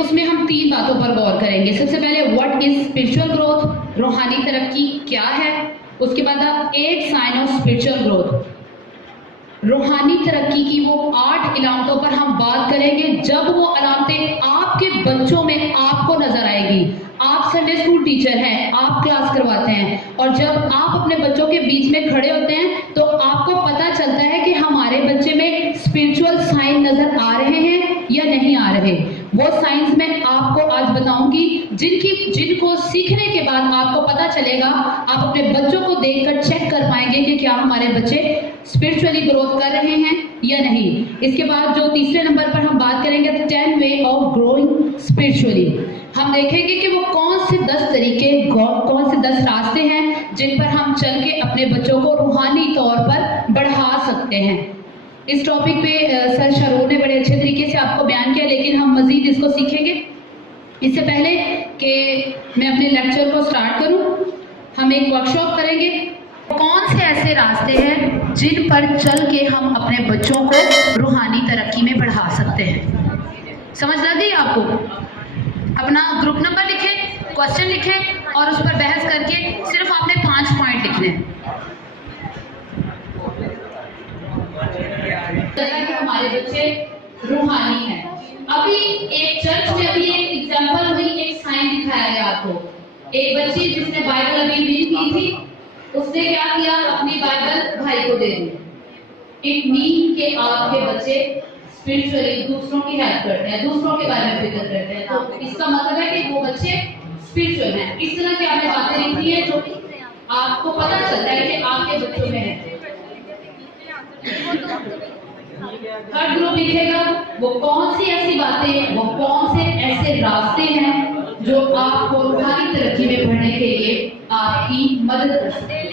اس میں ہم 3 باتوں پر غور کریں گے. سب سے پہلے واٹ از اسپرچل گروتھ، روحانی ترقی کیا ہے. اس کے بعد 8 سائن آف اسپرچل گروتھ، روحانی ترقی کی وہ 8 علامتوں پر ہم بات کریں گے. جب وہ علامتیں آپ کے بچوں میں آپ کو نظر آئے گی، آپ سنڈے اسکول ٹیچر ہیں، آپ کلاس کرواتے ہیں، اور جب آپ اپنے بچوں کے بیچ میں کھڑے ہوتے ہیں تو آپ کو پتہ چلتا ہے کہ ہمارے بچے میں اسپرچل سائن نظر آ رہے ہیں یا نہیں آ رہے. وہ سائنس میں آپ کو آج بتاؤں گی جن کو سیکھنے کے بعد آپ کو پتہ چلے گا، آپ اپنے بچوں کو دیکھ کر چیک کر پائیں گے کہ کیا ہمارے بچے اسپرچولی گروتھ کر رہے ہیں یا نہیں. اس کے بعد جو تیسرے نمبر پر ہم بات کریں گے 10 وے آف گروئنگ اسپرچولی. ہم دیکھیں گے کہ وہ کون سے 10 طریقے، کون سے 10 راستے ہیں جن پر ہم چل کے اپنے بچوں کو روحانی طور پر بڑھا سکتے ہیں. اس ٹاپک پہ سر شرور نے بڑے اچھے طریقے سے آپ کو بیان کیا، لیکن ہم مزید اس کو سیکھیں گے. اس سے پہلے کہ میں اپنے لیکچر کو سٹارٹ کروں، ہم ایک ورک شاپ کریں گے. کون سے ایسے راستے ہیں جن پر چل کے ہم اپنے بچوں کو روحانی ترقی میں بڑھا سکتے ہیں. سمجھ لگ گئی آپ کو؟ اپنا گروپ نمبر لکھیں، کوشچن لکھیں اور اس پر بحث کر کے صرف آپ نے 5 پوائنٹ لکھنے ہیں. کہ ہمارے بچے روحانی ہیں. ابھی ایک چرچ میں ابھی ایک ایگزامپل ہوئی، ایک سائن دکھایا گیا آپ کو. ایک بچی جس نے بائبل ابھی ریڈ کی تھی، اس نے کیا کیا، اپنی بائبل بھائی کو دے دی. اٹ مین کہ آپ کے بچے اسپرچولی دوسروں کی ہیلپ کرتے ہیں، دوسروں کے بارے میں فکر کرتے ہیں. تو اس کا مطلب ہے کہ وہ بچے اسپرچوئل ہیں. اس طرح کی آپ نے باتیں لکھی ہیں جو آپ کو پتہ چلتا ہے کہ آپ کے بچوں میں ہے. ہر گروپ لکھے گا وہ کون سی ایسی باتیں، وہ کون سے ایسے راستے ہیں جو آپ کو روحانی ترقی میں بڑھنے کے لیے آپ کی مدد کر سکتے ہیں.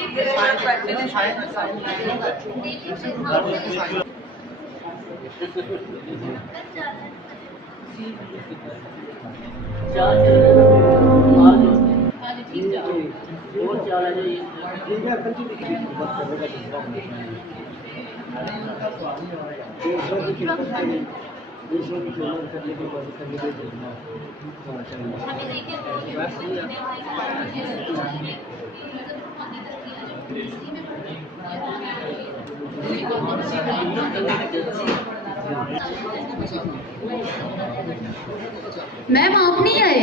میم آپ نہیں آئے؟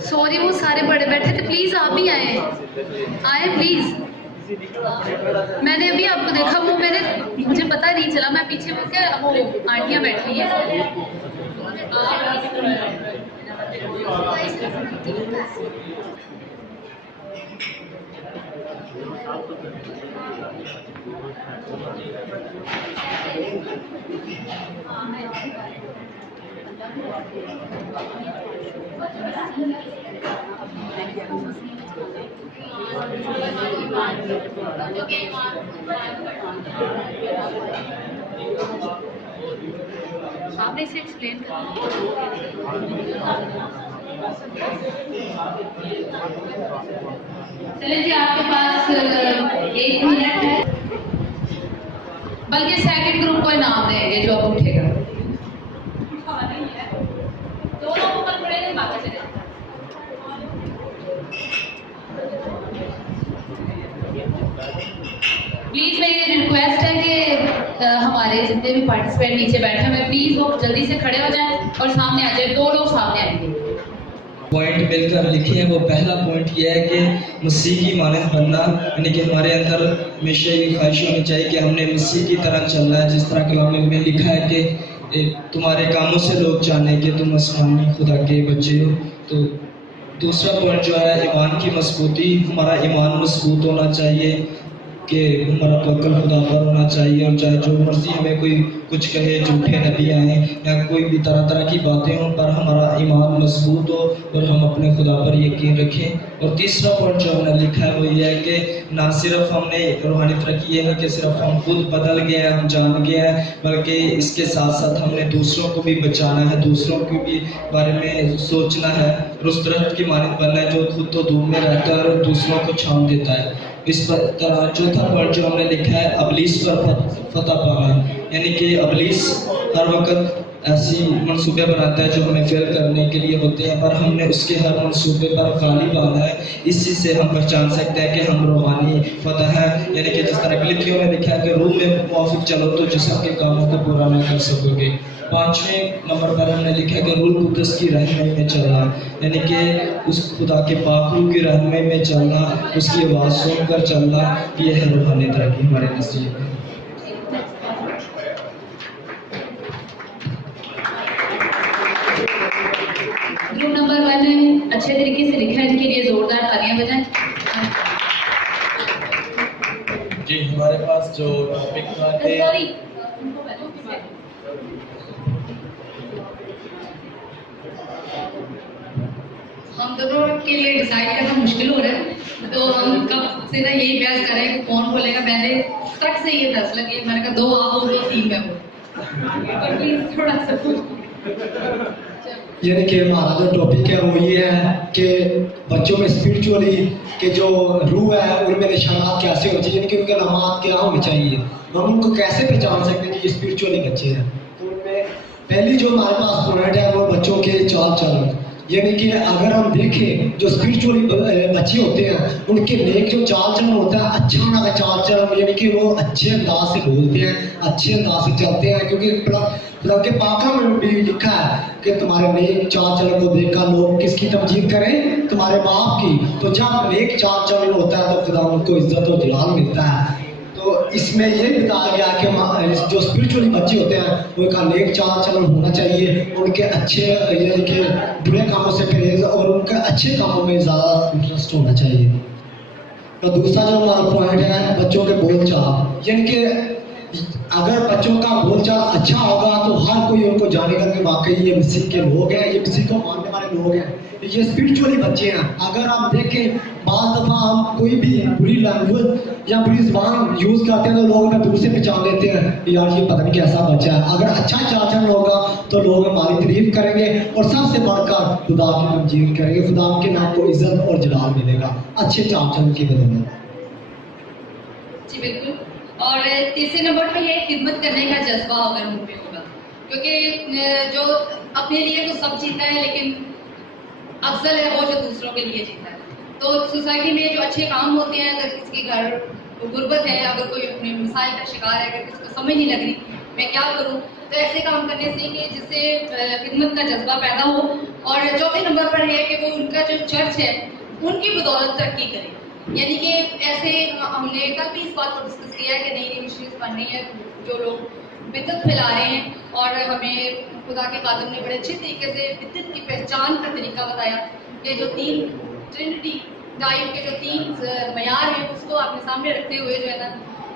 سوری وہ سارے بڑے بیٹھے تھے، پلیز آپ ہی آئے پلیز. میں نے ابھی آپ کو دیکھا، وہ مجھے پتہ نہیں چلا، میں پیچھے ہو کے وہ آنٹیاں بیٹھی ہیں. آپ نے اسے ایکسپلین چلیں جی، آپ کے پاس 1 منٹ ہے، بلکہ سیکنڈ گروپ کو انعام دیں گے جو اب اٹھے گا. دو لوگ اوپر کھڑے ہیں، باقی چلے. پلیز میری ریکویسٹ ہے کہ ہمارے جتنے بھی پارٹیسپینٹ نیچے بیٹھے ہوئے پلیز وہ جلدی سے کھڑے ہو جائیں اور سامنے آ جائیں. 2 لوگ سامنے آئیں گے. پوائنٹ مل کر لکھے ہیں. وہ پہلا پوائنٹ یہ ہے کہ مسیح کی مانند بننا، یعنی کہ ہمارے اندر ہمیشہ یہ خواہش ہونی چاہیے کہ ہم نے مسیح کی طرح چلنا ہے، جس طرح کلام میں لکھا ہے کہ تمہارے کاموں سے لوگ جانیں کہ تم آسمانی خدا کے بچے ہو. تو دوسرا پوائنٹ جو ہے ایمان کی مضبوطی. ہمارا ایمان مضبوط ہونا چاہیے کہ ہمارا توکل خدا پر ہونا چاہیے، اور چاہے جو مرضی ہمیں کوئی کچھ کہے، جھوٹے نبی آئیں یا کوئی بھی طرح طرح کی باتیں ہوں، پر ہمارا ایمان مضبوط ہو اور ہم اپنے خدا پر یقین رکھیں. اور تیسرا پوائنٹ جو ہم نے لکھا ہے وہ یہ ہے کہ نہ صرف ہم نے روحانی ترقی، یہ نہیں کہ صرف ہم خود بدل گئے ہیں، ہم جان گئے ہیں، بلکہ اس کے ساتھ ساتھ ہم نے دوسروں کو بھی بچانا ہے، دوسروں کے بھی بارے میں سوچنا ہے، اور اس درخت کی مانند بننا ہے جو خود تو دھوپ میں رہتا ہے اور دوسروں کو چھاؤں دیتا ہے. اس طرح چوتھا پوائنٹ جو ہم نے لکھا ہے ابلیس پر فتح پانا، یعنی کہ ابلیس ہر وقت ایسی منصوبے بناتا ہے جو ہمیں فیل کرنے کے لیے ہوتے ہیں، پر ہم نے اس کے ہر منصوبے پر غالب آنا ہے۔ اس چیز سے ہم پہچان سکتے ہیں کہ ہم روحانی فتح ہے، یعنی کہ جس طرح لکھیوں میں لکھا ہے کہ روح میں موافق چلو تو جسم کے کاموں کو پورا نہ کر سکو گے۔ 5ویں نمبر پر ہم نے لکھا ہے کہ روح القدس کی رہنمائی میں چلنا، یعنی کہ اس خدا کے پاک روح کی رہنمائی میں چلنا، اس کی آواز سن کر چلنا، یہ ہے روحانی ترقی ہمارے نزدیک میں۔ گروپ نمبر 1 نے اچھے طریقے سے لکھا ہے، ان کے لیے زوردار تالیاں بجائیں۔ جی ہمارے پاس جو ٹاپک تھا کہ ہم دونوں کے لیے ڈیسائیڈ کرنا مشکل ہو رہا ہے، تو ہم کب سے نا یہی بحث کر رہے ہیں کہ کون بولے گا۔ میں نے سٹ سے یہ فیصلہ کیا، میں نے کہا 2 آپ ہو 2 3 میں ہو، پر پلیز تھوڑا سا یعنی کہ ہمارا جو ٹاپک ہے وہ یہ ہے کہ بچوں میں اسپرچولی کہ جو روح ہے ان میں نشانات کیسے ہونے چاہیے، یعنی کہ ان کے علامات کیا ہونے چاہیے، ہم ان کو کیسے پہچان سکتے ہیں کہ یہ اسپرچولی بچے ہیں۔ تو ان میں پہلی جو ہمارے پاس پوائنٹ ہے وہ بچوں کے چال چلن، یعنی کہ اگر ہم دیکھیں جو اسپرچولی بچے ہوتے ہیں ان کے نیک جو چال چلن ہوتا ہے، اچھا ان کا چال چلن، یعنی کہ وہ اچھے انداز سے بولتے ہیں، اچھے انداز سے چلتے ہیں، کیونکہ کے پاکہ میں بھی لکھا ہے کہ تمہارے نیک چال چلن کو دیکھ کر لوگ کس کی تمجید کریں؟ تمہارے باپ کی۔ تو جب نیک چال چلن ہوتا ہے تو خدا ان کو عزت و جلال ملتا ہے۔ تو اس میں یہ بتایا گیا کہ جو اسپرچولی بچے ہوتے ہیں ان کا نیک چال چلن ہونا چاہیے، ان کے اچھے یعنی کہ برے کاموں سے پرہیز اور ان کے اچھے کاموں میں زیادہ انٹرسٹ ہونا چاہیے۔ اور دوسرا جو ہمارا پوائنٹ ہے بچوں کے بول چال، یعنی کہ اگر بچوں کا بول چال اچھا ہوگا تو ہر کوئی ان کو جانے گا کہ واقعی یہ مسیح کے لوگ ہیں، یہ مسیح کو ماننے والے لوگ ہیں، یہ اسپرچولی بچے ہیں۔ اگر آپ دیکھیں بعض دفعہ ہم کوئی بھی بری لینگویج یا بری زبان یوز کرتے ہیں تو لوگ ہمیں دور سے پہچان لیتے ہیں کہ یار یہ پتہ نہیں کیسا بچہ ہے۔ اگر اچھا چال چلن ہوگا تو لوگ ہماری تعریف کریں گے اور سب سے بڑھ کر خدا کی تمجید کریں گے، خدا کے نام کو عزت اور جلال ملے گا اچھے چال چلن کی بدولت۔ جی بالکل۔ اور تیسرے نمبر پہ یہ خدمت کرنے کا جذبہ اگر ان میں ہوگا، کیونکہ جو اپنے لیے تو سب جیتا ہے لیکن افضل ہے وہ جو دوسروں کے لیے جیتا ہے۔ تو سوسائٹی میں جو اچھے کام ہوتے ہیں، اگر کسی کے گھر غربت ہے، اگر کوئی اپنے مسائل کا شکار ہے، اگر کسی کو سمجھ نہیں لگ رہی میں کیا کروں، تو ایسے کام کرنے سے کہ جس سے خدمت کا جذبہ پیدا ہو۔ اور چوتھے نمبر پر ہے کہ وہ ان کا جو چرچ ہے ان کی بدولت ترقی کرے، یعنی کہ ایسے ہم نے کل بھی اس بات کو ڈسکس کیا ہے کہ نئی نئی مشینز بن رہی ہیں، جو لوگ بدعت پھیلا رہے ہیں، اور ہمیں خدا کے خادم نے بڑے اچھے طریقے سے بدعت کی پہچان کا طریقہ بتایا کہ جو 3 ٹرینٹی ٹائپ کے جو 3 معیار ہیں اس کو آپ نے سامنے رکھتے ہوئے جو ہے نا،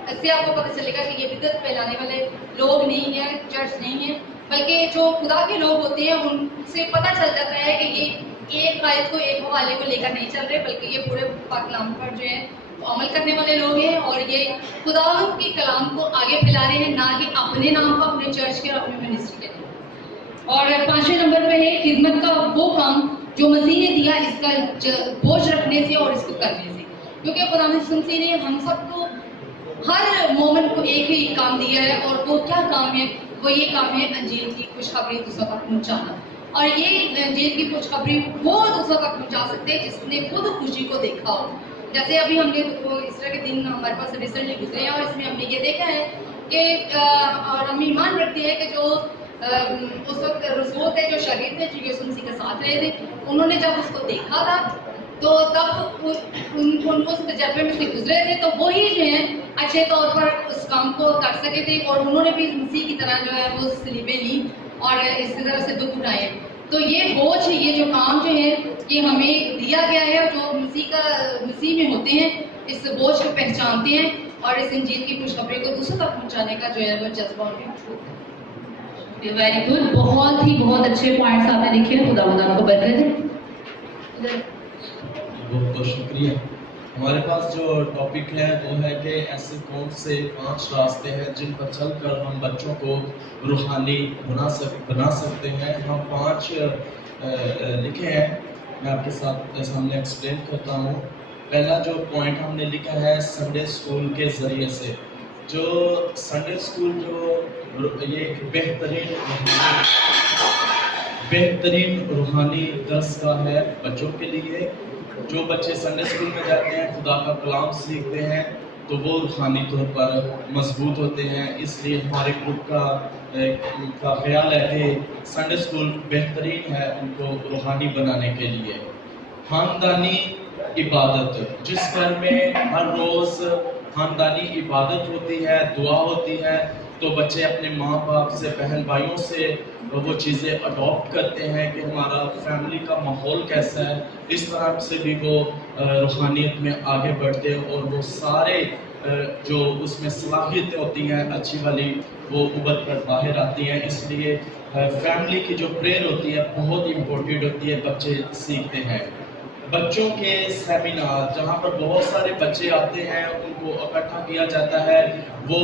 اس سے آپ کو پتہ چلے گا کہ یہ بدعت پھیلانے والے لوگ نہیں ہیں، چرچ نہیں ہیں، بلکہ جو خدا کے لوگ ہوتے ہیں ان سے پتہ چل جاتا ہے کہ یہ ایک قائد کو ایک حوالے کو لے کر نہیں چل رہے، بلکہ یہ پورے پاک کلام پر جو ہے وہ عمل کرنے والے لوگ ہیں، اور یہ خدا کے کلام کو آگے پھیلا رہے ہیں، نہ کہ اپنے نام کو، اپنے چرچ کے اور اپنے منسٹری کے نام۔ اور 5ویں نمبر پہ ہے خدمت کا وہ کام جو مسیح نے دیا، اس کا بوجھ رکھنے سے اور اس کو کرنے سے، کیونکہ خدا مسیح نے ہم سب کو ہر مومن کو ایک ہی کام دیا ہے، اور وہ کیا کام ہے؟ وہ یہ کام ہے انجیل کی خوشخبری دوسروں تک پہنچانا۔ اور یہ انجیل کی خوشخبری وہ دوسروں تک پہنچا سکتے ہیں جس نے خود خوشی کو دیکھا ہو۔ جیسے ابھی ہم نے اس طرح کے دن ہمارے پاس ریسنٹلی گزرے ہیں، اور اس میں ہم نے یہ دیکھا ہے کہ اور ہم ایمان رکھتے ہیں کہ جو اس وقت رسول تھے، جو شاگرد تھے، جو یسوع مسیح کے ساتھ رہے تھے، انہوں نے جب اس کو دیکھا تھا تو تب ان اس تجربے میں سے گزرے تھے، تو وہی جو ہیں اچھے طور پر اس کام کو کر سکے تھے، اور انہوں نے بھی مسیح کی طرح جو ہے وہ صلیبیں لی اور اس طرح سے دکھ اٹھائے۔ تو یہ بوجھ، یہ جو کام جو ہے یہ ہمیں دیا گیا ہے، جو مسیح میں ہوتے ہیں اس بوجھ کو پہچانتے ہیں اور اس انجیل کی خوشخبری کو دوسروں تک پہنچانے کا جو ہے وہ جذبہ ان میں۔ ویری گڈ، بہت اچھے پوائنٹس آپ نے لکھے ہیں، خدا آپ کو برکت دے۔ بہت بہت شکریہ۔ ہمارے پاس جو ٹاپک ہے وہ ہے کہ ایسے کون سے 5 راستے ہیں جن پر چل کر ہم بچوں کو روحانی بنا سکتے ہیں۔ ہم 5 لکھے ہیں، میں آپ کے سامنے ایکسپلین کرتا ہوں۔ پہلا جو پوائنٹ ہم نے لکھا ہے سنڈے اسکول کے ذریعے سے، جو سنڈے اسکول جو ये एक बेहतरीन रूहानी दरसगाह है बच्चों के लिए। जो बच्चे संडे स्कूल में जाते हैं, खुदा का कलाम सीखते हैं, तो वो रूहानी तौर पर मजबूत होते हैं। इसलिए हमारे ग्रुप का ख्याल है कि संडे स्कूल बेहतरीन है उनको रूहानी बनाने के लिए। खानदानी इबादत, जिस घर में हर रोज़ खानदानी इबादत होती है, दुआ होती है, तो बच्चे अपने माँ बाप से, बहन भाइयों से वो चीज़ें अडॉप्ट करते हैं कि हमारा फैमिली का माहौल कैसा है। इस तरह से भी वो रूहानियत में आगे बढ़ते हैं और वो सारे जो उसमें सलाहियतें होती हैं अच्छी वाली, वो उभर कर बाहर आती हैं। इसलिए फैमिली की जो प्रेयर होती है बहुत इम्पोर्टेंट होती है, बच्चे सीखते हैं। बच्चों के सेमिनार, जहाँ पर बहुत सारे बच्चे आते हैं, उनको इकट्ठा किया जाता है। वो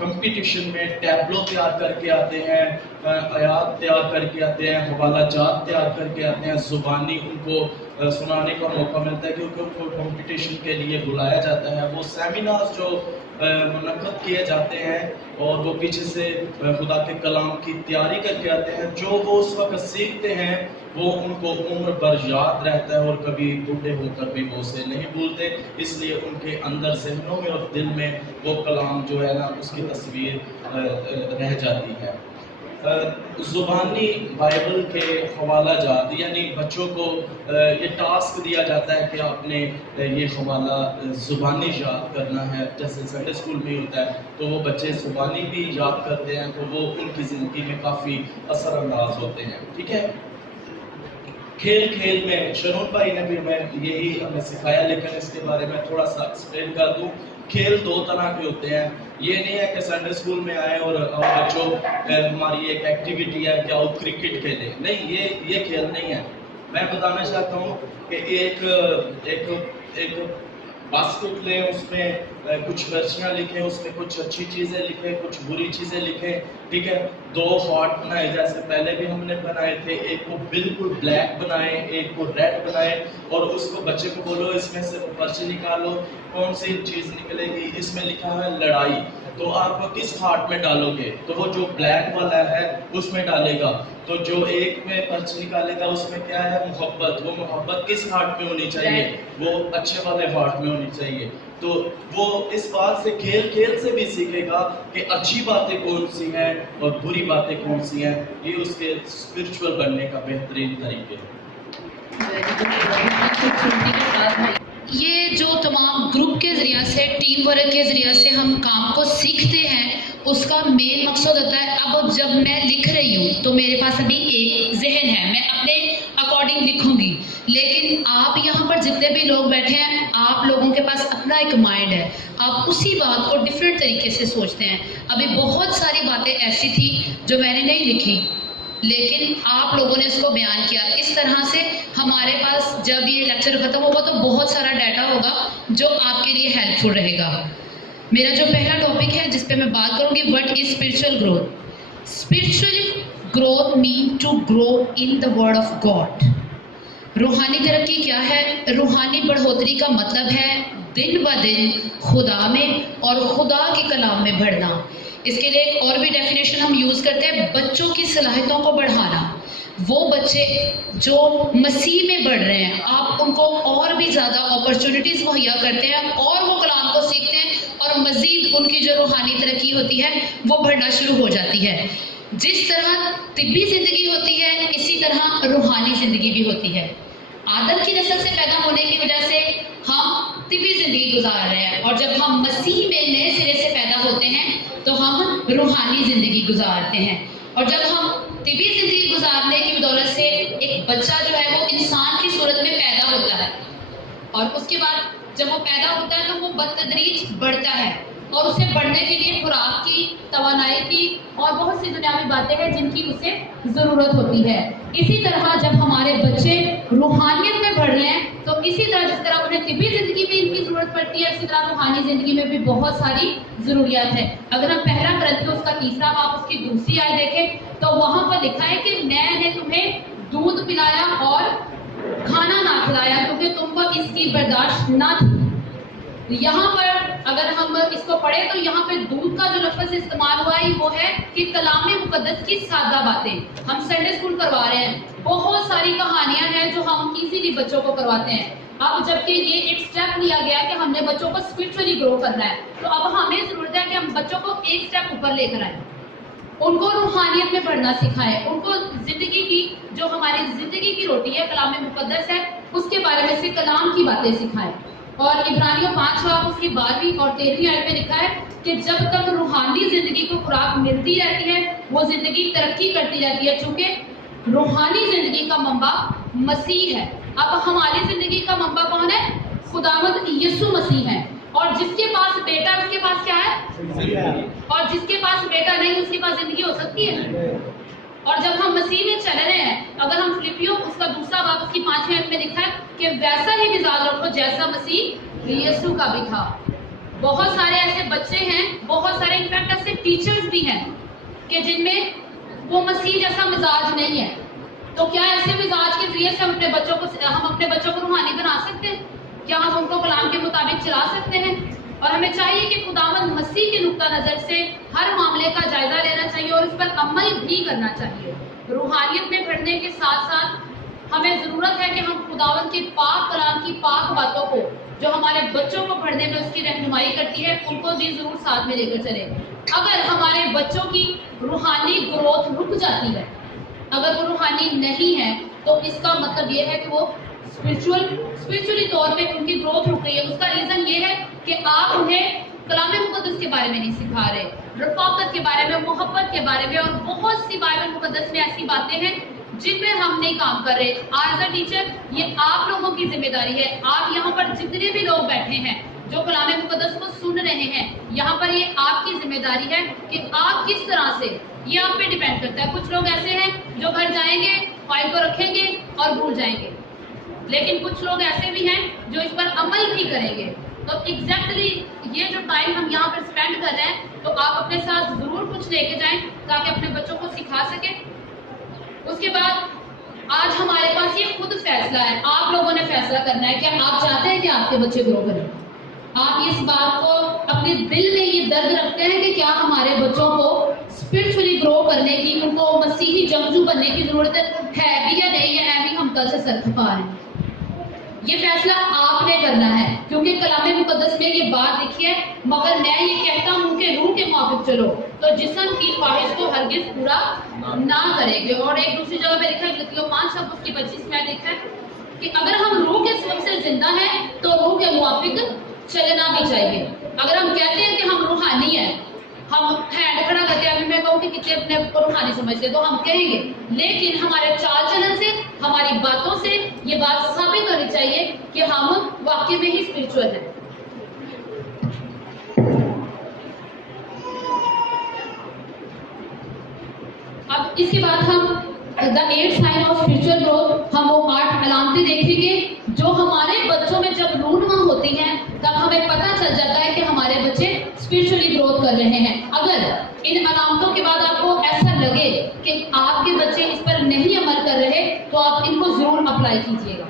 कंपटीशन में टैबलो तैयार करके आते हैं, आयात तैयार करके आते हैं, हवाला जात तैयार करके आते हैं, ज़ुबानी उनको सुनाने का मौका मिलता है क्योंकि उनको कंपटीशन के लिए बुलाया जाता है। वो सेमिनार जो मुनक़्क़द किए जाते हैं और वो पीछे से खुदा के कलाम की तैयारी करके आते हैं। जो वो उस वक्त सीखते हैं वो उनको उम्र भर याद रहता है और कभी बूढ़े होकर भी वो उसे नहीं भूलते। इसलिए उनके अंदर ज़हनों में और दिल में वो कलाम जो है ना, उसकी तस्वीर रह जाती है। ज़ुबानी बाइबल के हवाला जात, यानी बच्चों को ये टास्क दिया जाता है कि आपने ये हवाला ज़ुबानी याद करना है। जैसे संडे स्कूल में होता है तो वो बच्चे ज़ुबानी भी याद करते हैं, तो वो उनकी ज़िंदगी में काफ़ी असरअंदाज होते हैं। ठीक है। खेल में शरून भाई ने भी हमें यही हमें सिखाया, लेकिन इसके बारे में थोड़ा सा एक्सप्लेन कर दूं। खेल दो तरह के होते हैं। ये नहीं है कि संडे स्कूल में आए और बच्चों हमारी एक एक्टिविटी है कि आओ क्रिकेट खेलें, नहीं, ये खेल नहीं है। मैं बताना चाहता हूँ कि एक बास्केट लें, उसमें कुछ वर्चियाँ लिखें, उसमें कुछ अच्छी चीज़ें लिखें, कुछ बुरी चीज़ें लिखें। ठीक है। 2 हार्ट बनाए, जैसे पहले भी हमने बनाए थे। एक को बिल्कुल ब्लैक बनाए, एक को रेड बनाए, और उसको बच्चे को बोलो इसमें से पर्ची निकालो, कौन सी चीज़ निकलेगी। इसमें लिखा है लड़ाई, तो आप किस हार्ट में डालोगे? तो वो जो ब्लैक वाला है उसमें डालेगा। तो जो एक में पर्ची निकालेगा उसमें क्या है? मोहब्बत। वो मोहब्बत किस हार्ट में होनी चाहिए? वो अच्छे वाले हार्ट में होनी चाहिए। तो वो इस बात से खेल से भी सीखेगा कि अच्छी बातें कौन सी हैं और बुरी बातें कौन सी हैं। ये उसके स्पिरिचुअल बनने का बेहतरीन तरीके है। ये जो तमाम ग्रुप के ज़रिए से, टीम वर्क के ज़रिए से हम काम को सीखते हैं, उसका मेन मकसद होता है। अब जब मैं लिख रही हूँ तो मेरे पास अभी एक जहन है, मैं अपने अकॉर्डिंग लिखूंगी, लेकिन आप यहाँ पर जितने भी लोग बैठे हैं, आप लोगों के पास अपना एक माइंड है, आप उसी बात को डिफरेंट तरीके से सोचते हैं। अभी बहुत सारी बातें ऐसी थी जो मैंने नहीं लिखी, लेकिन आप लोगों ने इसको बयान किया इस तरह से। हमारे पास जब ये लेक्चर खत्म होगा तो बहुत सारा डाटा होगा जो आपके लिए हेल्पफुल रहेगा। मेरा जो पहला टॉपिक है जिस पे मैं बात करूंगी, what is spiritual growth. Spiritual growth mean to grow in the word of God. रूहानी तरक्की क्या है? रूहानी बढ़ोतरी का मतलब है दिन ब दिन खुदा में और खुदा के कलाम में बढ़ना। इसके लिए एक और भी डेफिनेशन हम यूज़ करते हैं, बच्चों की सलाहियतों को बढ़ाना। वो बच्चे जो मसीह में बढ़ रहे हैं, आप उनको और भी ज़्यादा अपॉर्चुनिटीज़ मुहैया करते हैं और वो कलाम को सीखते हैं और मज़ीद उनकी जो रूहानी तरक्की होती है वो बढ़ना शुरू हो जाती है। जिस तरह तिब्बी ज़िंदगी होती है, इसी तरह रूहानी ज़िंदगी भी होती है। आदम की नस्ल से पैदा होने की वजह से हम तिब्बी ज़िंदगी गुजार रहे हैं, और जब हम मसीह में नए सिरे से पैदा होते हैं तो हम रूहानी ज़िंदगी गुजारते हैं। और जब हम तिब्बी ज़िंदगी गुजारने की बदौलत से एक बच्चा जो है वो इंसान की सूरत में पैदा होता है, और उसके बाद जब वो पैदा होता है तो वो बतदरीज बढ़ता है, और उसे बढ़ने के लिए खुराक की, तवानाई की और बहुत सी दुनियावी बातें हैं जिनकी उसे ज़रूरत होती है। इसी तरह जब हमारे बच्चे रूहानियत में बढ़ रहे हैं तो इसी तरह जिस तरह उन्हें तिब्बी ज़िंदगी में इनकी ज़रूरत पड़ती है, इसी तरह रूहानी ज़िंदगी में भी बहुत सारी ज़रूरियात है। अगर हम पहला कुरिन्थियों उसका 3 बाब उसकी 2 आयत देखें तो वहाँ पर लिखा है कि मैंने तुम्हें दूध पिलाया और खाना ना खिलाया क्योंकि तुम पर इसकी बर्दाश्त ना थी। यहाँ पर अगर हम इसको पढ़े तो यहाँ पे दूध का जो लफ्ज़ इस्तेमाल हुआ है वो है कि कलाम मुकद्दस की सादा बातें। हम संडे स्कूल करवा रहे हैं, बहुत सारी कहानियां हैं जो हम इजीली बच्चों को करवाते हैं। अब जबकि ये एक स्टेप लिया गया है कि हमने बच्चों को स्पिरिचुअली ग्रो करना है, तो अब हमें जरूरत है कि हम बच्चों को एक स्टेप ऊपर लेकर आए, उनको रूहानियत में पढ़ना सिखाएं, उनको जिंदगी की जो हमारी जिंदगी की रोटी है कलाम मुकद्दस है उसके बारे में से कलाम की बातें सिखाएं। और इब्रानियों 5 बाब उसकी 12वीं और 13वीं आयत में लिखा है कि जब तक रूहानी जिंदगी को खुराक मिलती रहती है वो जिंदगी तरक्की करती रहती है, चूंकि रूहानी जिंदगी का मंबा मसीह है। अब हमारी जिंदगी का मंबा कौन है? खुदावंद यीशु मसीह है। और जिसके पास बेटा है उसके पास क्या है? और जिसके पास बेटा नहीं उसके पास जिंदगी हो सकती है? और जब हम मसीह में चल रहे हैं, अगर हम फिलिपियों उसका 2 बाब उसकी 5वीं आयत में लिखा है कि वैसा ही मिजाज रखो जैसा मसीह यीशु का भी था। बहुत सारे ऐसे बच्चे हैं, बहुत सारे इनफैक्ट ऐसे टीचर्स भी हैं कि जिनमें वो मसीह जैसा मिजाज नहीं है। तो क्या ऐसे मिजाज के जरिए से हम अपने बच्चों को रूहानी बना सकते हैं? क्या हम उनको कलाम के मुताबिक चला सकते हैं? और हमें चाहिए कि खुदावंद मसीह के नुक्ता नजर से हर मामले का जायजा लेना चाहिए और इस पर अमल भी करना चाहिए। रूहानियत में बढ़ने के साथ साथ हमें जरूरत है कि हम खुदावंद के पाक कलाम की पाक बातों को जो हमारे बच्चों को पढ़ने में उसकी रहनुमाई करती है उनको भी जरूर साथ में लेकर चले। अगर हमारे बच्चों की रूहानी ग्रोथ रुक जाती है, अगर वो रूहानी नहीं है, तो इसका मतलब ये है कि वो स्पिरिचुअली तौर पे उनकी ग्रोथ रुक रही है। उसका रीजन ये है कि आप उन्हें कलाम मुकद्दस के बारे में नहीं सिखा रहे, रफ़ाकत के बारे में, मोहब्बत के बारे में, और बहुत सी बाइबल मुकद्दस में ऐसी बातें हैं जिनमें हम नहीं काम कर रहे। एज अ टीचर ये आप लोगों की जिम्मेदारी है। आप यहाँ पर जितने भी लोग बैठे हैं जो कलाम मुकद्दस को सुन रहे हैं, यहाँ पर ये आपकी जिम्मेदारी है कि आप किस तरह से, ये आप पे डिपेंड करता है। कुछ लोग ऐसे हैं जो घर जाएंगे, फाइल को रखेंगे और भूल जाएंगे, लेकिन कुछ लोग ऐसे भी हैं जो इस पर अमल भी करेंगे। तो एग्जैक्टली ये जो टाइम हम यहाँ पर स्पेंड कर रहे हैं, तो आप अपने साथ जरूर कुछ लेके जाएं ताकि अपने बच्चों को सिखा सकें। उसके बाद आज हमारे पास ये खुद फैसला है, आप लोगों ने फैसला करना है कि आप चाहते हैं कि आपके बच्चे ग्रो करें। आप इस बात को अपने दिल में ये दर्द रखते हैं कि क्या हमारे बच्चों को स्पिरिचुअली ग्रो करने की, उनको मसीही जंगजू बनने की जरूरत है भी या नहीं है? भी हम कल से सर खपा रहे हैं। ये फैसला आपने करना है, क्योंकि कलाम मुकद्दस में ये बात लिखी है, मगर मैं ये कहता हूँ कि रूह के मुताबिक चलो तो जिस्म की ख्वाहिश को हरगिज पूरा ना करेंगे। और एक दूसरी जगह पे लिखा है, गलतियों 5 उसकी 25 में लिखा है कि अगर हम रूह के सबब से जिंदा हैं तो रूह के मुताबिक चलना भी चाहिए। अगर हम कहते हैं कि हम रूहानी हैं, हम हैंड खड़ा करते हैं, अभी मैं कहूँ कि कितने अपने को रूहानी समझते तो हम कहेंगे, लेकिन हमारे चाल चलन से, हमारी बातों से ये बात साबित होनी चाहिए कि हम वाकई में ही स्पिरिचुअल हैं। अब इसके बाद हम the 8 sign of spiritual growth, हम वो 8 अलामतें देखेंगे जो हमारे बच्चों में जब रूनुमा होती हैं तब हमें पता चल जाता है कि हमारे बच्चे स्पिरिचुअली ग्रोथ कर रहे हैं। अगर इन अलामतों के बाद आपको ऐसा लगे कि आपके बच्चे इस पर नहीं अमल कर रहे तो आप इनको जरूर अप्लाई कीजिएगा।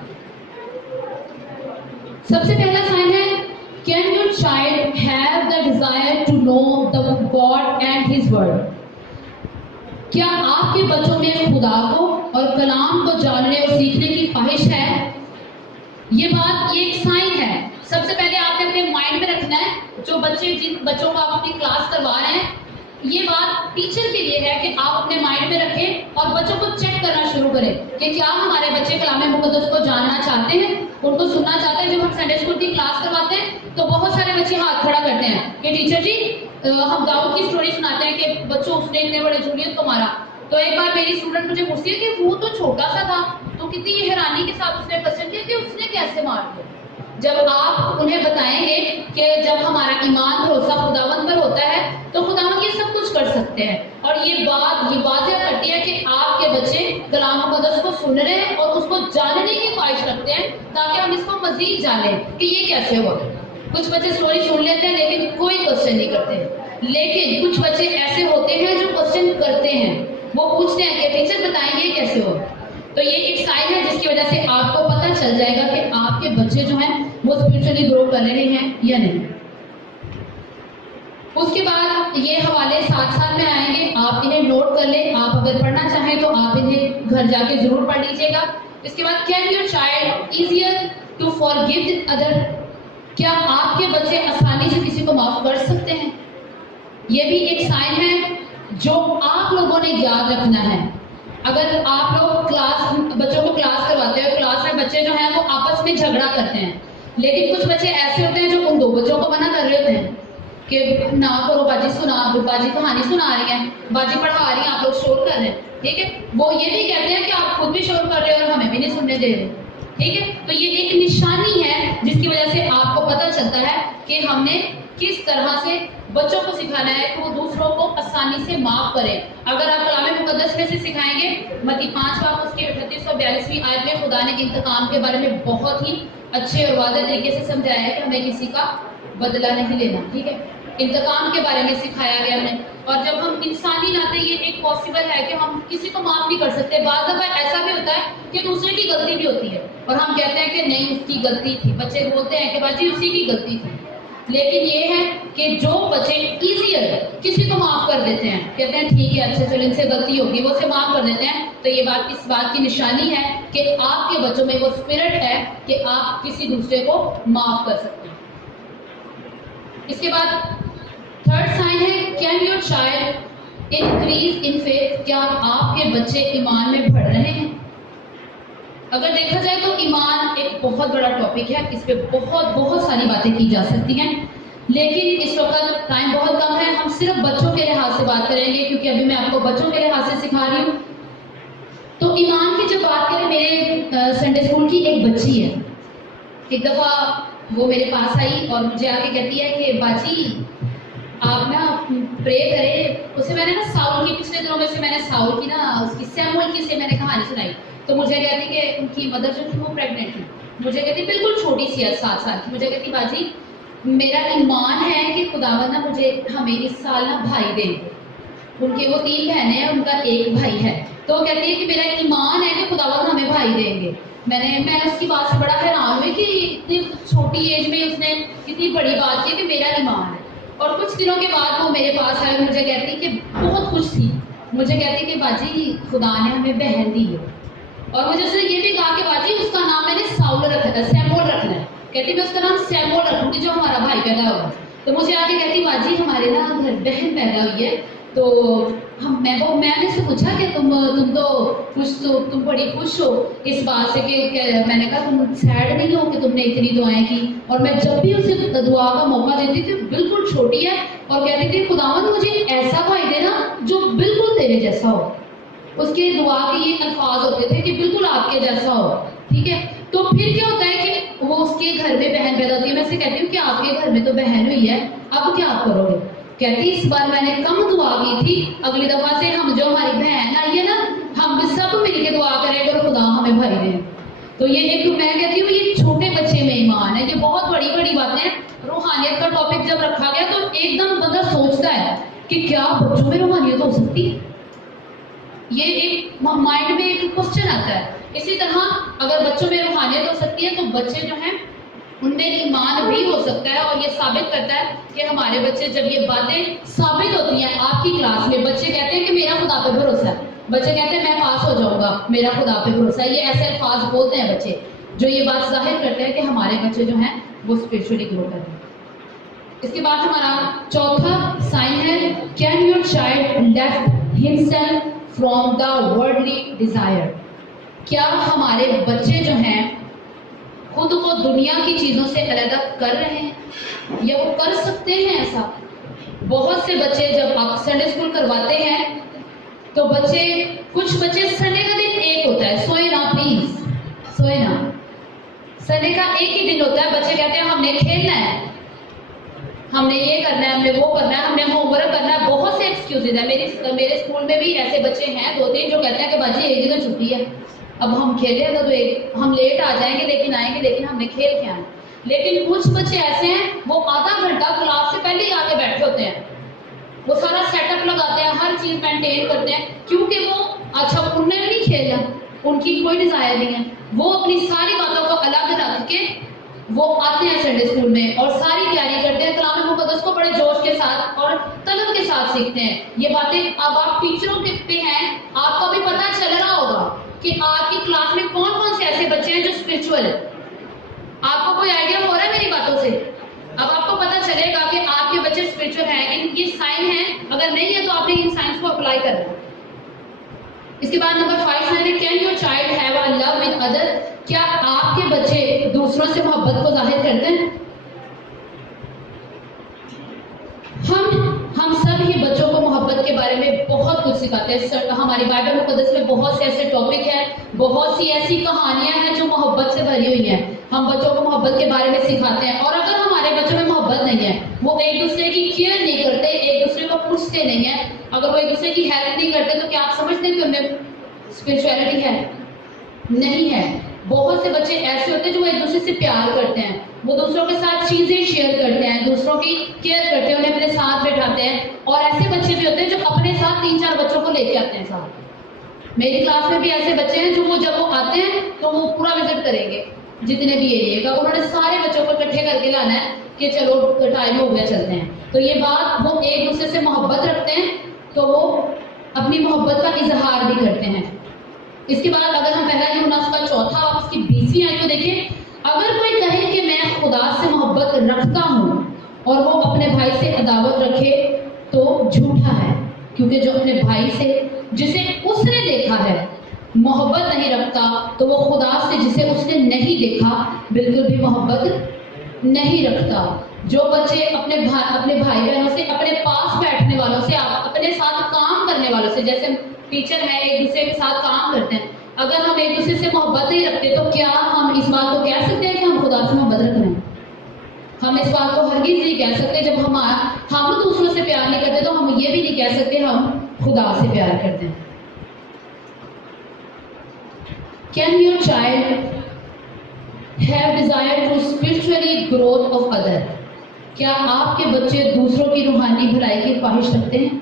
सबसे पहला साइन है, can your child have the desire to know the God and his word? क्या आपके बच्चों में खुदा को और कलाम को जानने और सीखने की ख्वाहिश है? ये बात एक साइन है। सबसे पहले आपने अपने माइंड में रखना है, जो बच्चे, जिन बच्चों को आप अपनी क्लास करवा रहे हैं, ये बात टीचर के लिए है कि आप अपने माइंड में रखें और बच्चों को चेक करना शुरू करें कि क्या हमारे बच्चे कलाम मुकद्दस को जानना चाहते हैं, उनको सुनना चाहते हैं। जब हम संडे स्कूल की क्लास करवाते हैं तो बहुत सारे बच्चे हाथ खड़ा करते हैं कि टीचर जी हम दाऊद की स्टोरी सुनाते हैं कि बच्चों उसने इतने बड़े जूलियत को मारा। तो एक बार मेरी स्टूडेंट मुझे पूछती है कि वो तो छोटा सा था, तो कितनी हैरानी के साथ उसने क्वेश्चन किया कि उसने कैसे मार दिया। जब आप उन्हें बताएंगे कि जब हमारा ईमान भरोसा खुदावंद पर होता है तो खुदावंद ये सब कुछ कर सकते हैं। और ये बात ये वाज़ेह करती है कि आपके बच्चे कलाम मुकद्दस को सुन रहे हैं और उसको जानने की ख्वाहिश रखते हैं, ताकि हम इसको मजीद जानें कि ये कैसे हुआ। कुछ बच्चे स्टोरी सुन लेते हैं लेकिन कोई क्वेश्चन नहीं करते, लेकिन कुछ बच्चे ऐसे होते हैं जो क्वेश्चन करते हैं, वो पूछते हैं कि टीचर बताएंगे कैसे हो। तो ये एक साइन है जिसकी वजह से आपको पता चल जाएगा कि आपके बच्चे जो हैं वो स्पिरिचुअली ग्रो कर रहे हैं या नहीं। उसके बाद ये हवाले साथ साथ में आएंगे, आप इन्हें नोट कर लें। आप अगर पढ़ना चाहें तो आप इन्हें घर जाके जरूर पढ़ लीजिएगा। इसके बाद can your child easier to forgive other, क्या आपके बच्चे आसानी से किसी को माफ कर सकते हैं? ये भी एक साइन है जो आप लोगों ने याद रखना है। अगर आप लोग बच्चों को क्लास करवाते हो, क्लास में बच्चे जो हैं वो आपस में झगड़ा करते हैं, लेकिन कुछ बच्चे ऐसे होते हैं जो उन दो बच्चों को मना कर रहे होते हैं कि ना करो बाजी, बाजी कहानी सुना रही है, बाजी पढ़ा रही है, आप लोग शोर कर रहे हैं, ठीक है। वो ये भी कहते हैं कि आप खुद भी शोर कर रहे हो और हमें भी नहीं सुनने दे रहे, ठीक है। तो ये एक निशानी है जिसकी वजह से आपको पता चलता है कि हमने किस तरह से बच्चों को सिखाना है कि वो दूसरों को आसानी से माफ करें। अगर आप कलाम मुकद्दस में से सिखाएंगे, मत्ती 5 बाब उसके 38 और 42वीं आयत में खुदा ने इंतकाम के बारे में बहुत ही अच्छे और वाज़ेह तरीके से समझाया है कि हमें किसी का बदला नहीं लेना, ठीक है। इंतकाम के बारे में सिखाया गया हमें। और जब हम इंसानी नाते ये एक पॉसिबल है कि हम किसी को माफ नहीं कर सकते। बाज़ दफ़ा ऐसा भी होता है कि दूसरे की गलती भी होती है और हम कहते हैं कि नहीं उसकी गलती थी। बच्चे बोलते हैं कि बाजी उसी की गलती थी, लेकिन ये है कि जो बच्चे ईजियर किसी को माफ कर देते हैं, कहते हैं ठीक है अच्छा चलो इनसे गलती होगी, वो उसे माफ कर देते हैं, तो ये बात इस बात की निशानी है कि आपके बच्चों में वो स्पिरिट है कि आप किसी दूसरे को माफ कर सकते हैं। इसके बाद थर्ड साइन है can your child increase in faith, क्या आपके बच्चे ईमान में बढ़ रहे हैं? अगर देखा जाए तो ईमान एक बहुत बड़ा टॉपिक है, इस पे बहुत सारी बातें की जा सकती हैं, लेकिन इस वक्त टाइम बहुत कम है। हम सिर्फ बच्चों के लिहाज से बात करेंगे क्योंकि अभी मैं आपको बच्चों के लिहाज से सिखा रही हूँ। तो ईमान की जब बात करें, मेरे संडे स्कूल की एक बच्ची है, एक दफ़ा वो मेरे पास आई और मुझे आके कहती है कि बाजी आप ना प्रे करें। उसे मैंने ना साउल की, पिछले दिनों में से मैंने साउल की ना उसकी सैमुअल की से मैंने कहानी सुनाई, तो मुझे कहती कि उनकी मदर जो थी वो प्रेग्नेंट थी। मुझे कहती बिल्कुल छोटी सी है 7 साल की, मुझे कहती बाजी मेरा ईमान है कि खुदावंद ना मुझे हमें इस साल ना भाई दे। उनके वो 3 बहनें हैं, उनका 1 भाई है, तो वो कहती है कि मेरा ईमान है कि खुदावंद हमें भाई देंगे। मैं उसकी बात से बड़ा हैरान हुई कि इतनी छोटी एज में उसने इतनी बड़ी बात की कि मेरा ईमान है। और कुछ दिनों के बाद वो मेरे पास आए, मुझे कहती कि बहुत खुश थी, मुझे कहती कि बाजी खुदा ने हमें बहन दी है। और मुझे उसने ये भी कहा कि बाजी उसका नाम मैंने साउल रखा है, सैमुअल रखना है। कहती मैं उसका नाम सैमुअल रखूंगी जो हमारा भाई पैदा होगा। तो मुझे आके कहती बाजी हमारे ना घर बहन पैदा हुई है, तो मैंने से पूछा कि तुम तो खुश, तो तुम बड़ी खुश हो इस बात से कि मैंने कहा तुम सैड नहीं हो कि तुमने इतनी दुआएं की। और मैं जब भी उसे दुआ का मौका देती थी, बिल्कुल छोटी है, और कहती थी खुदावंद मुझे ऐसा भाई देना जो बिल्कुल तेरे जैसा हो। उसके दुआ के ये अल्फाज होते थे कि बिल्कुल आपके जैसा हो, ठीक है। तो फिर क्या होता है कि वो उसके घर में बहन पैदा होती है। मैं से कहती हूँ कि आपके घर में तो बहन हुई है, अब क्या आप करोगे? कहती इस बार मैंने कम दुआ की थी, अगली दफा से हम जो हमारी बहन आई है ना, हम सब मिलके दुआ करें और खुदा हमें भाई दे। तो ये एक मैं कहती हूँ ये छोटे बच्चे में ईमान है। ये बहुत बड़ी बड़ी बातें हैं। रूहानियत का टॉपिक जब रखा गया तो एकदम बंदा सोचता है कि क्या बच्चों में रूहानियत हो सकती है? ये एक माइंड में एक क्वेश्चन आता है। इसी तरह अगर बच्चों में रूहानियत हो सकती है तो बच्चे जो हैं उनमें ईमान भी हो सकता है। और ये साबित करता है कि हमारे बच्चे जब ये बातें साबित होती हैं आपकी क्लास में, बच्चे कहते हैं कि मेरा खुदा पे भरोसा है, बच्चे कहते हैं मैं पास हो जाऊंगा, मेरा खुदा पे भरोसा है, ये ऐसे अल्फाज बोलते हैं बच्चे, जो ये बात जाहिर करते हैं कि हमारे बच्चे जो हैं वो स्पिरिचुअली ग्रो कर रहे हैं। इसके बाद हमारा चौथा साइन है can your child left himself from the worldly desire, क्या हमारे बच्चे जो हैं खुद को दुनिया की चीज़ों से अलग कर रहे हैं या वो कर सकते हैं ऐसा? बहुत से बच्चे जब आप संडे स्कूल करवाते हैं तो बच्चे, कुछ बच्चे संडे का दिन एक होता है, सोए ना प्लीज, सोए ना, संडे का एक ही दिन होता है, बच्चे कहते हैं हमने खेलना है, हमने ये करना है, हमने वो करना है, हमने होमवर्क करना है। बहुत से एक्सक्यूजेज है। मेरे स्कूल में भी ऐसे बच्चे हैं 2-3 जो कहते हैं कि बाजी एक दिन तो छुट्टी है, अब हम खेलेंगे तो हम लेट आ जाएंगे लेकिन आएंगे, लेकिन हमने खेल के आना। लेकिन कुछ बच्चे ऐसे हैं वो आधा घंटा क्लास से पहले ही आके बैठे होते हैं, वो सारा सेटअप लगाते हैं, हर चीज़ मेंटेन करते हैं, क्योंकि वो अच्छा उनने भी नहीं खेलना, उनकी कोई डिज़ायर नहीं है, वो अपनी सारी बातों को अलग रख के وہ آتے ہیں سنڈے اسکول میں اور ساری تیاری کرتے ہیں کلام مقدس کو بڑے جوش کے ساتھ اور طلب کے ساتھ سیکھتے ہیں. یہ باتیں اب آپ ٹیچروں پہ ہیں, آپ کو بھی پتہ چل رہا ہوگا کہ آپ کی کلاس میں کون کون سے ایسے بچے ہیں جو اسپرچول ہیں. آپ کو کوئی آئیڈیا ہو رہا ہے میری باتوں سے؟ اب آپ کو پتہ چلے گا کہ آپ کے بچے اسپرچول ہیں, یہ سائن ہے. اگر نہیں ہے تو آپ نے ان سائنس کو اپلائی کرنا. اس کے بعد نمبر 5 ہے can your child have a love with other. کیا آپ کے بچے دوسروں سے محبت کو ظاہر کرتے ہیں؟ ہم سب ہی بچوں کو محبت کے بارے میں بہت کچھ سکھاتے ہیں. ہماری بائبل مقدس میں بہت سے ایسے ٹاپک ہیں, بہت سی ایسی کہانیاں ہیں جو محبت سے بھری ہوئی ہیں. ہم بچوں کو محبت کے بارے میں سکھاتے ہیں. اور اگر ہمارے بچوں میں محبت نہیں ہے, وہ ایک دوسرے کی کیئر نہیں کرتے, ایک دوسرے کو پوچھتے نہیں ہیں, اگر وہ ایک دوسرے کی ہیلپ نہیں کرتے, تو کیا آپ سمجھتے ہیں کہ ان میں اسپرچویلٹی ہے؟ نہیں ہے. بہت سے بچے ایسے ہوتے ہیں جو وہ ایک دوسرے سے پیار کرتے ہیں, وہ دوسروں کے ساتھ چیزیں شیئر کرتے ہیں, دوسروں کی کیئر کرتے ہیں, انہیں اپنے ساتھ بٹھاتے ہیں. اور ایسے بچے بھی ہوتے ہیں جو اپنے ساتھ 3-4 بچوں کو لے کے آتے ہیں ساتھ. میری کلاس میں بھی ایسے بچے ہیں جو جب وہ آتے ہیں تو وہ پورا وزٹ کریں گے, جتنے بھی ایریے کا انہوں نے سارے بچوں کو اکٹھے کر کے لانا ہے کہ چلو ٹائم ہو گیا چلتے ہیں. تو یہ بات, وہ ایک دوسرے سے محبت رکھتے ہیں تو وہ اپنی محبت کا اظہار بھی کرتے ہیں. اس کے بعد اگر ہم پہلا یوحنا اس کا 4 اور اس کی 20 آیت کو دیکھیں, اگر کوئی کہے کہ میں خدا سے محبت رکھتا ہوں اور وہ اپنے بھائی سے عداوت رکھے تو جھوٹا ہے, کیونکہ جو اپنے بھائی سے جسے اس نے دیکھا ہے محبت نہیں رکھتا تو وہ خدا سے جسے اس نے نہیں دیکھا بالکل بھی محبت نہیں رکھتا. جو بچے اپنے بھائی بہنوں سے, اپنے پاس بیٹھنے والوں سے, اپنے ساتھ کام کرنے والوں سے, جیسے ٹیچر ہے ایک دوسرے کے ساتھ کام کرتے ہیں, اگر ہم ایک دوسرے سے محبت نہیں رکھتے تو کیا ہم اس بات کو کہہ سکتے ہیں کہ ہم خدا سے محبت رکھ رہے ہیں؟ ہم اس بات کو ہرگز نہیں کہہ سکتے. جب ہم دوسروں سے پیار نہیں کرتے تو ہم یہ بھی نہیں کہہ سکتے ہم خدا سے پیار کرتے ہیں. Can your child have desire to spiritually growth of other? کیا آپ کے بچے دوسروں کی روحانی بھلائی کی خواہش رکھتے ہیں؟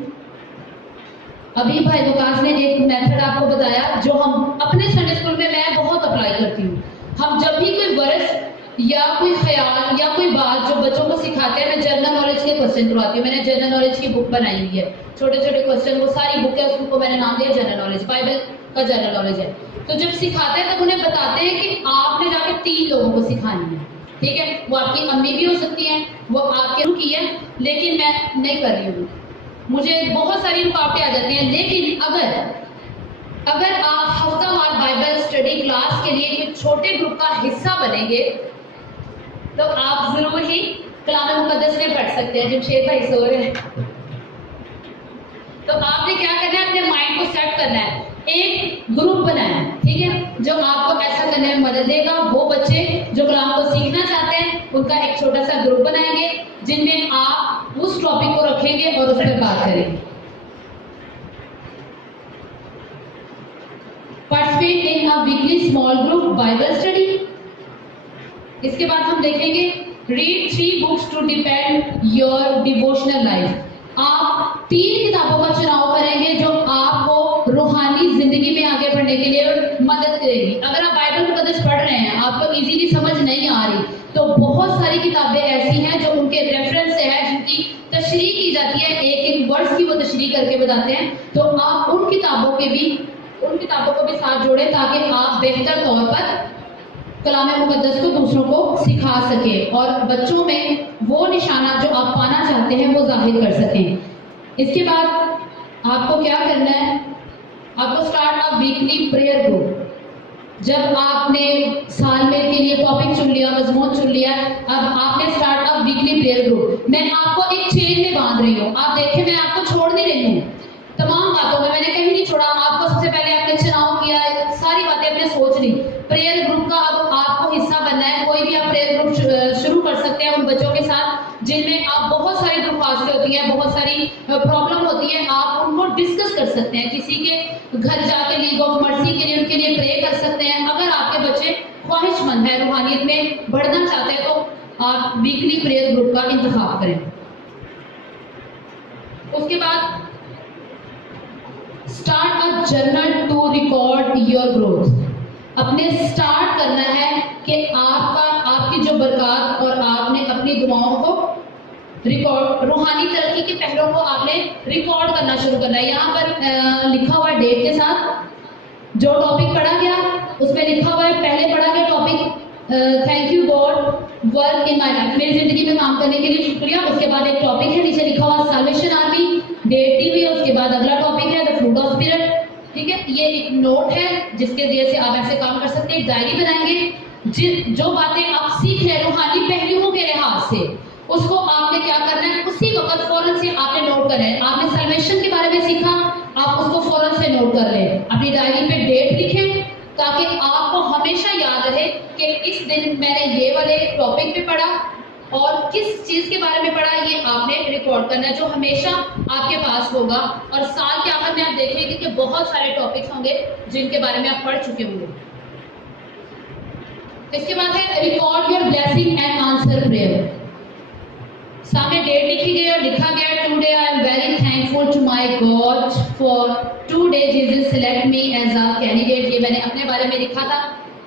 ابھی بھائی وکاس نے ایک میتھڈ آپ کو بتایا جو ہم اپنے سنڈے اسکول میں بہت اپلائی کرتی ہوں. ہم جب بھی کوئی ورس یا کوئی خیال یا کوئی بات جو بچوں کو سکھاتے ہیں, میں جنرل نالج کے کوشچن کرواتی ہوں. میں نے جنرل نالج کی بک بنائی ہوئی ہے, چھوٹے چھوٹے کوشچن, وہ ساری بک ہے, اس کو میں نے نام دیا جنرل نالج, بائبل کا جنرل نالج ہے. تو جب سکھاتے ہیں تب انہیں بتاتے ہیں کہ آپ نے جا کے 3 لوگوں کو سکھانی ہے. ٹھیک ہے, وہ آپ کی امی بھی ہو سکتی ہیں, وہ آپ کے کی ہے, لیکن میں نہیں کر رہی ہوں, مجھے بہت ساری رکاوٹیں آ جاتی ہیں. لیکن اگر آپ ہفتہ وار بائبل اسٹڈی کلاس کے لیے ایک چھوٹے گروپ کا حصہ بنیں گے تو آپ ضرور ہی کلام مقدس میں پڑھ سکتے ہیں. جمشید بھائی سو رہے ہیں, تو آپ نے کیا کرنا ہے, اپنے مائنڈ کو سیٹ کرنا ہے, ایک گروپ بنانا ہے. ٹھیک ہے, جو آپ کو ایسا کرنے میں مدد دے گا. وہ بچے جو کلام کو سیکھنا چاہتے ہیں ان کا ایک چھوٹا سا گروپ بنائیں گے جن میں آپ اس ٹاپک کو رکھیں گے اور اس پر بات کریں گے. Participate in a weekly small group Bible study. اس کے بعد ہم دیکھیں گے read 3 books to deepen your devotional life. آپ 3 کتابوں کا چناؤ کریں گے جو آپ کو روحانی زندگی میں آگے بڑھنے کے لیے مدد کرے گی. اگر آپ بائبل مقدس پڑھ رہے ہیں, آپ کو ایزیلی سمجھ نہیں آ رہی, تو بہت ساری کتابیں ایسی ہیں جو ان کے ریفرنس سے ہے, جن کی تشریح کی جاتی ہے, ایک ورڈز کی وہ تشریح کر کے بتاتے ہیں. تو آپ ان کتابوں کو بھی ساتھ جوڑیں تاکہ آپ بہتر طور پر کلام مقدس کو دوسروں کو سکھا سکیں اور بچوں میں وہ نشانات جو آپ پانا چاہتے ہیں وہ ظاہر کر سکیں. اس کے بعد آپ کو کیا کرنا ہے, آپ کو start up weekly prayer group. جب آپ نے سال میں کے لیے ٹاپک چن لیا, مضمون چن لیا, اب آپ نے start up weekly prayer group. میں آپ کو ایک چین میں باندھ رہی ہوں. آپ دیکھیں میں آپ کو چھوڑ نہیں رہی ہوں, تمام باتوں میں نے کہیں نہیں چھوڑا. آپ کو سب سے پہلے آپ نے چناؤ کیا, ساری باتیں آپ نے سوچ لی. پریئر گروپ کا اب آپ کو حصہ بننا ہے. کوئی بھی آپ پریئر گروپ شروع کر سکتے ہیں ان بچوں کے ساتھ جن میں آپ بہت ساری درخواستیں ہوتی ہیں, بہت ساری پرابلم ہوتی ہیں. آپ ان کو ڈسکس کر سکتے ہیں, کسی کے گھر جا کے لیگ آف مرسی کے لیے ان کے لیے پرے کر سکتے ہیں. اگر آپ کے بچے خواہش مند ہیں, روحانیت میں بڑھنا چاہتے ہیں, تو آپ ویکلی پریئر گروپ کا انتخاب کریں. اس کے بعد start a journal to record your growth. अपने स्टार्ट करना है कि आपकी जो बरकत और आपने अपनी दुआओं को रिकॉर्ड, रूहानी तरक्की के पहलों को आपने रिकॉर्ड करना शुरू करना है। यहाँ पर लिखा हुआ है डेट के साथ जो टॉपिक पढ़ा गया, उसमें लिखा हुआ है पहले पढ़ा गया topic thank you God work in my life, मेरी जिंदगी में काम करने के लिए शुक्रिया। उसके बाद एक टॉपिक है नीचे लिखा हुआ साल्वेशन आर्मी, डेट दी हुई है। उसके बाद अगला टॉपिक है द फ्रूट ऑफ स्पिरिट, ठीक है। ये एक नोट है जिसके जरिए से आप ऐसे काम कर सकते हैं। एक डायरी बनाएंगे, जो बातें आप सीख रहे हैं रूहानी पहलुओं के लिहाज से, उसको आपने क्या करना है, उसी वक्त फौरन से आपने नोट करना है। आपने सल्वेशन के बारे में सीखा, आप उसको फौरन से नोट कर लें, अपनी डायरी पे डेट लिखें, ताकि आपको हमेशा याद रहे कि इस दिन मैंने ये वाले टॉपिक पे पढ़ा और किस चीज़ के बारे में पढ़ा, ये आपने रिकॉर्ड करना है, जो हमेशा आपके पास होगा। और साल के आखिर में आप देखेंगे कि बहुत सारे टॉपिक्स होंगे जिनके बारे में आप पढ़ चुके होंगे। इसके बाद है record your blessing and answer prayer. सामने डेट लिखी गई और लिखा गया today I am very thankful to my God for today Jesus select me as a candidate. ये मैंने अपने बारे में लिखा था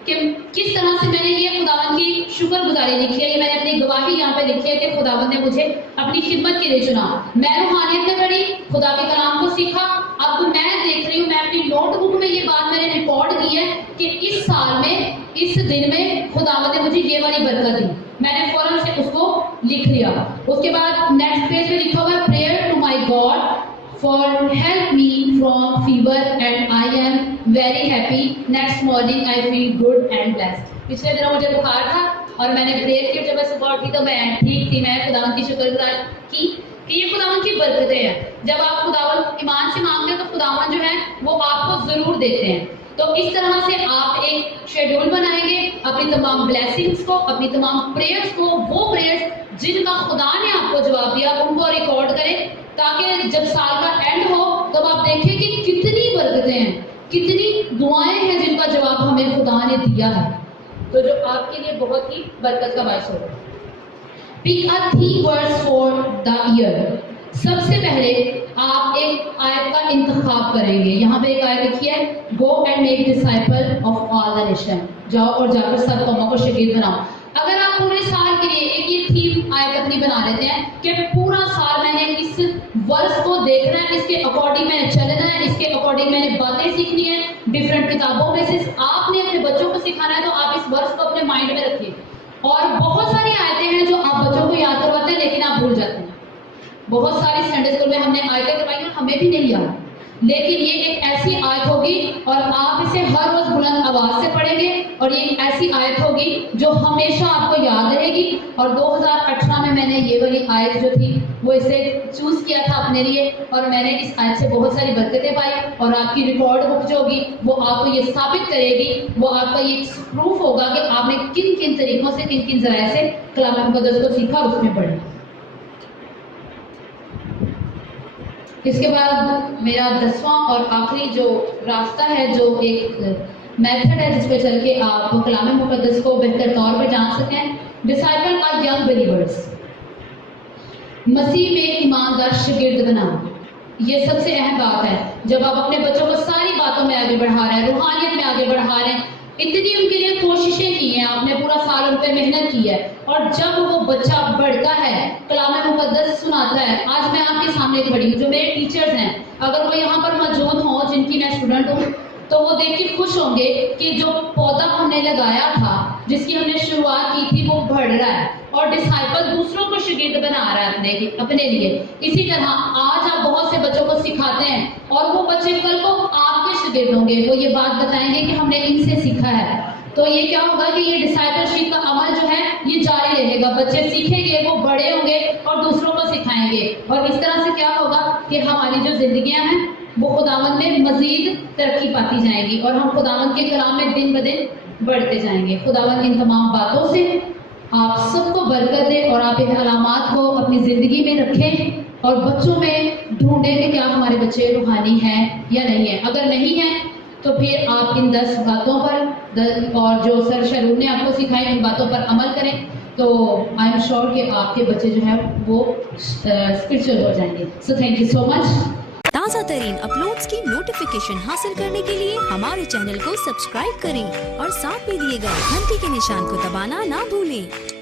कि किस तरह से मैंने ये खुदावंद की शुक्रगुजारी लिखी है, ये मैंने अपनी गवाही यहाँ पे लिखी है कि खुदावंद ने मुझे अपनी खिदमत के लिए चुना। मैं रूहानियत में पढ़ी, खुदा के कलाम को सीखा, अब मैं देख रही हूँ, मैं अपनी नोटबुक में ये बात मैंने रिकॉर्ड की है कि इस साल में, इस दिन में खुदावंद ने मुझे ये वाली बरकत दी। मैंने फौरन से उसको लिख लिया। उसके बाद नेक्स्ट पेज पे लिखा हुआ है prayer to my God for help me from fever and I am very happy, next morning I feel good and blessed. पिछले दिनों मुझे बुखार था और मैंने प्रेयर की, जब मैं सुबह उठी तो मैं ठीक थी। मैं खुदावंद की शुक्रगुजार की कि ये खुदावंद की बरकतें हैं। जब आप खुदावंद ईमान से मांगते हैं तो खुदावंद जो है वो आपको जरूर देते हैं। तो इस तरह से आप एक शेड्यूल बनाएंगे अपनी तमाम ब्लेसिंग्स को, अपनी तमाम प्रेयर्स को, वो प्रेयर्स जिनका खुदा ने आपको जवाब दिया उनको रिकॉर्ड करें, ताकि जब साल का एंड हो तब आप देखें कि कितनी बरकतें हैं, कितनी दुआएं हैं जिनका जवाब हमें खुदा ने दिया है, तो जो आपके लिए बहुत ही बरकत का बायस होगा। Pick a theme words for the year. सबसे पहले आप एक आयत का इंतखाब करेंगे। यहाँ पे एक आयत लिखी है go and make disciple of all the nation, जाओ और जाकर सब कौमों को शागिर्द बनाओ। अगर आप पूरे साल के लिए एक ये थीम आयत अपनी बना लेते हैं कि पूरा साल मैंने इस वर्ष को देखना है, इसके अकॉर्डिंग मैंने चलना है, इसके अकॉर्डिंग मैंने बातें सीखनी है, डिफरेंट किताबों में से आपने अपने बच्चों को सिखाना है, तो आप इस वर्ष को अपने माइंड में रखिए। और बहुत सारी आयतें हैं जो आप बच्चों को याद करवाते हैं लेकिन आप भूल जाते हैं। बहुत सारी संडे स्कूल में हमने आयतें करवाई और हमें भी नहीं याद, लेकिन ये एक ऐसी आयत होगी और आप इसे हर रोज बुलंद आवाज से पढ़ेंगे और ये एक ऐसी आयत होगी जो हमेशा आपको याद रहेगी। और 2018 में मैंने ये वाली आयत जो थी वो इसे चूज किया था अपने लिए, और मैंने इस आयत से बहुत सारी बरकतें पाई। और आपकी रिकॉर्ड बुक जो होगी वो आपको ये साबित करेगी, वो आपका ये प्रूफ होगा कि आपने किन किन तरीकों से, किन किन जराये से कलाम मुकद्दस को सीखा और उसमें पढ़ा। इसके बाद मेरा 10वां और आखिरी जो रास्ता है, जो एक मेथड है जिस पे चल के आप कलाम मुकद्दस को बेहतर तौर पे जान सकें, डिसाइपल आर यंग बिलीवर्स। मसीह में ईमानदार शागिर्द बनाना, ये सबसे अहम बात है। जब आप अपने बच्चों को सारी बातों में आगे बढ़ा रहे हैं, रूहानियत में आगे बढ़ा रहे हैं, इतनी उनके लिए कोशिशें की हैं आपने, पूरा साल उन पर मेहनत की है, और जब वो बच्चा बढ़ता है, कलाम मुकद्दस सुनाता है। आज मैं आपके सामने खड़ी हूँ, जो मेरे टीचर्स हैं, अगर वो यहाँ पर मौजूद हों जिनकी मैं स्टूडेंट हूँ, तो वो देख के खुश होंगे कि जो पौधा हमने लगाया था, जिसकी हमने शुरुआत की थी, वो बढ़ रहा है और डिसाइपल दूसरों को शागिर्द बना रहा है अपने लिए। इसी तरह आज आप बहुत से बच्चों को सिखाते हैं और वो बच्चे कल को आपके शागिर्द होंगे, वो ये बात बताएंगे कि हमने इनसे सीखा है। तो ये क्या होगा कि ये डिसाइपलशिप का अमल जो है ये जारी रहेगा, बच्चे सीखेंगे, वो बड़े होंगे और दूसरों को सिखाएंगे, और इस तरह से क्या होगा कि हमारी जो जिंदगियां हैं वो खुदावंद में मजीद तरक्की पाती जाएंगी और हम खुदावंद के कलाम में दिन ब दिन बढ़ते जाएंगे। खुदावंद इन तमाम बातों से आप सबको बरकत दे और आप इन अलामात को अपनी ज़िंदगी में रखें और बच्चों में ढूंढें कि क्या हमारे बच्चे रूहानी हैं या नहीं है। अगर नहीं है तो फिर आप इन 10 बातों पर और जो सर शरून ने आपको सिखाई इन बातों पर अमल करें, तो आई एम श्योर कि आपके बच्चे जो है वो स्पिरिचुअल हो जाएंगे। So thank you so much. ताज़ा तरीन अपलोड्स की नोटिफिकेशन हासिल करने के लिए हमारे चैनल को सब्सक्राइब करें और साथ में दिए गए घंटी के निशान को दबाना ना भूलें।